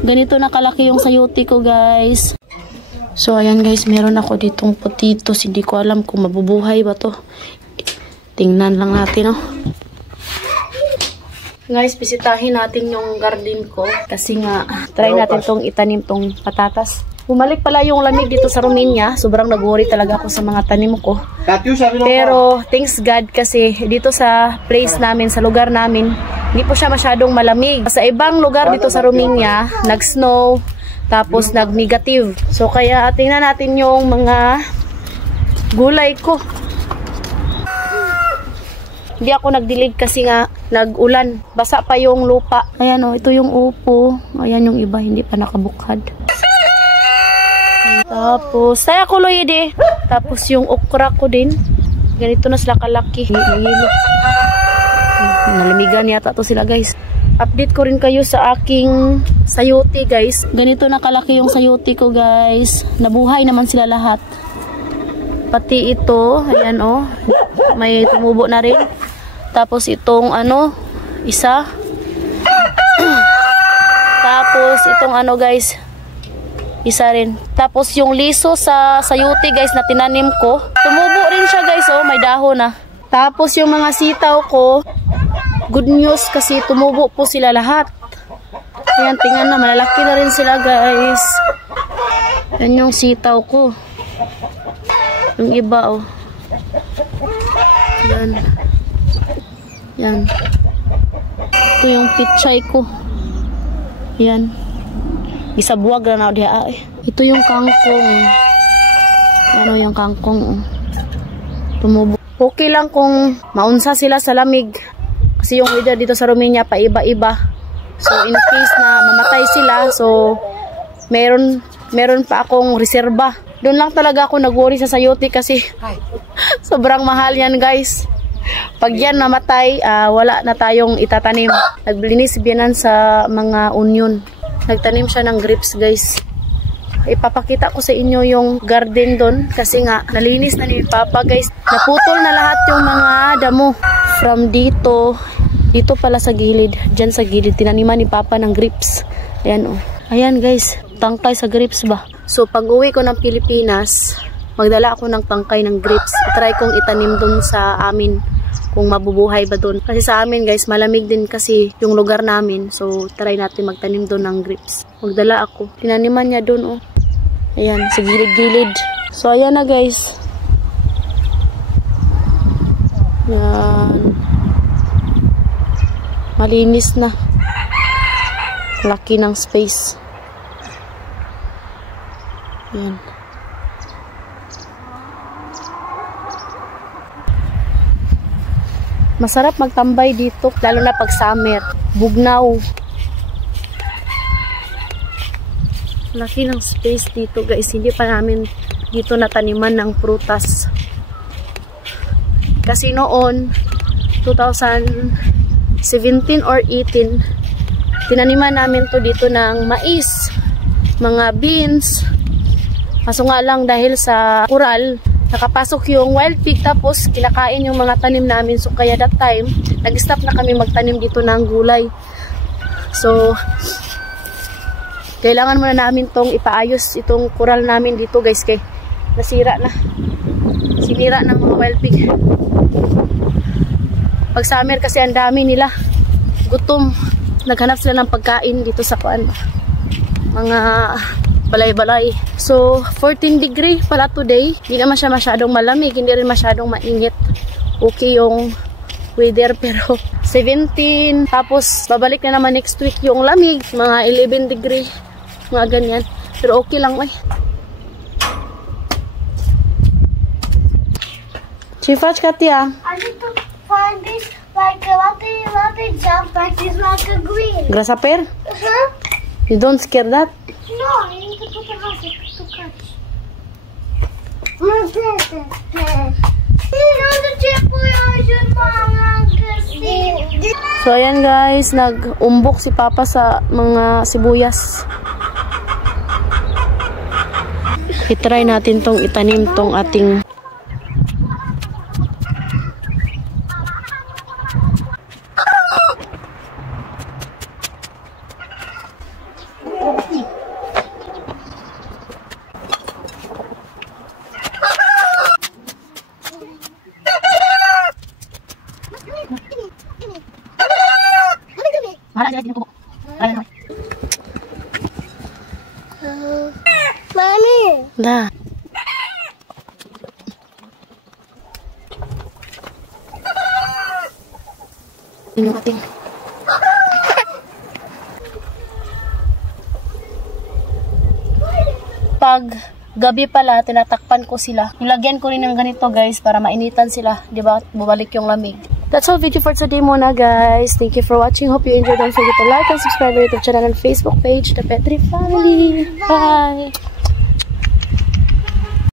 Ganito na kalaki yung sayote ko, guys. So, ayan guys, meron ako ditong potatoes. Hindi ko alam kung mabubuhay ba to. Tingnan lang natin, oh. Guys, bisitahin natin yung garden ko. Kasi nga, try natin tong itanim tong patatas. Bumalik pala yung lamig dito sa Romania. Sobrang nag-worry talaga ako sa mga tanim ko. Pero, thanks God kasi dito sa place namin, sa lugar namin, hindi po siya masyadong malamig. Sa ibang lugar dito sa Romania, nag-snow, tapos nag-negative. So, kaya tingnan natin yung mga gulay ko. Hindi ako nagdilig kasi nga nag-ulan. Basa pa yung lupa. Ayan o, ito yung upo. Ayan yung iba, hindi pa nakabukhad. Tapos, saya ko loyede. Tapos yung okra ko din. Ganito na sila kalaki. Nalimigan yata to sila, guys. Update ko rin kayo sa aking sayote, guys. Ganito na kalaki yung sayote ko, guys. Nabuhay naman sila lahat. Pati ito, ayan o. May tumubo na rin. Tapos itong ano, isa. Tapos itong ano, guys, isa rin. Tapos yung liso sa sayote, guys, na tinanim ko, tumubo rin siya, guys, oh, may dahon na. Tapos yung mga sitaw ko, good news kasi tumubo po sila lahat. Ayan, tingnan na, malalaki na rin sila, guys. Yan yung sitaw ko. Yung iba, oh. Yan. Yan. Ito yung pichay ko. Yan. Isabuwag na diha. Ito yung kangkong. Ano yung kangkong. Tumubo. Okay lang kung maunsa sila sa lamig. Kasi yung weather dito sa Romania pa iba-iba. So in case na mamatay sila, so meron pa akong reserba. Doon lang talaga ako nag-worry sa sayote kasi sobrang mahal yan, guys. Pag yan namatay, wala na tayong itatanim. Naglinis biyanan sa mga onion. Nagtanim siya ng grapes, guys. Ipapakita ko sa inyo yung garden doon kasi nga nalinis na ni Papa, guys. Naputol na lahat yung mga damo. From dito pala sa gilid. Diyan sa gilid tinaniman ni Papa ng grapes. Ayan, oh. Ayan, guys, tangkay sa grapes ba. So pag uwi ko ng Pilipinas, magdala ako ng tangkay ng grapes. I-try kong itanim doon sa amin kung mabubuhay ba doon. Kasi sa amin, guys, malamig din kasi yung lugar namin. So try natin magtanim doon ng grapes. Magdala ako. Tinaniman niya doon, oh. Ayan, sa gilid-gilid. So ayan na, guys. Yan. Malinis na. Laki ng space. Yan. Masarap magtambay dito, lalo na pag summer. Bugnaw. Laki ng space dito, guys. Hindi pa namin dito nataniman ng prutas. Kasi noon, 2017 or 18, tinaniman namin to dito ng mais, mga beans. Kaso nga lang dahil sa kural, nakapasok yung wild pig tapos kinakain yung mga tanim namin. So kaya that time, nag-stop na kami magtanim dito ng gulay. So, kailangan muna namin tong ipaayos itong kural namin dito, guys, kay nasira na. Sinira ng mga wild pig. Pag summer kasi ang dami nila. Gutom. Naghanap sila ng pagkain dito sa kuan. Mga balay-balay. So, 14 degree pala today. Hindi naman siya masyadong malamig. Hindi rin masyadong mainit. Okay yung weather. Pero 17. Tapos, babalik na naman next week yung lamig. Mga 11 degree. Mga ganyan. Pero okay lang, eh. Chifach, Katya. I need to find this, like, what they jump like this, like a green. Grasshopper? Uh-huh. You don't scare that? No, you need to put it on to catch. So, ayan, guys. Nag-umbok si Papa sa mga sibuyas. I-try natin tong itanim tong ating Mami. Dah. Ini natin. Pag gabi pala, tinatakpan ko sila. Nilagyan ko rin ng ganito guys para mainitan sila. Diba? Bumalik yung lamig. That's all video for today muna guys. Thank you for watching. Hope you enjoyed. Don't forget to like and subscribe to our YouTube channel and Facebook page, The Petri Family. Bye!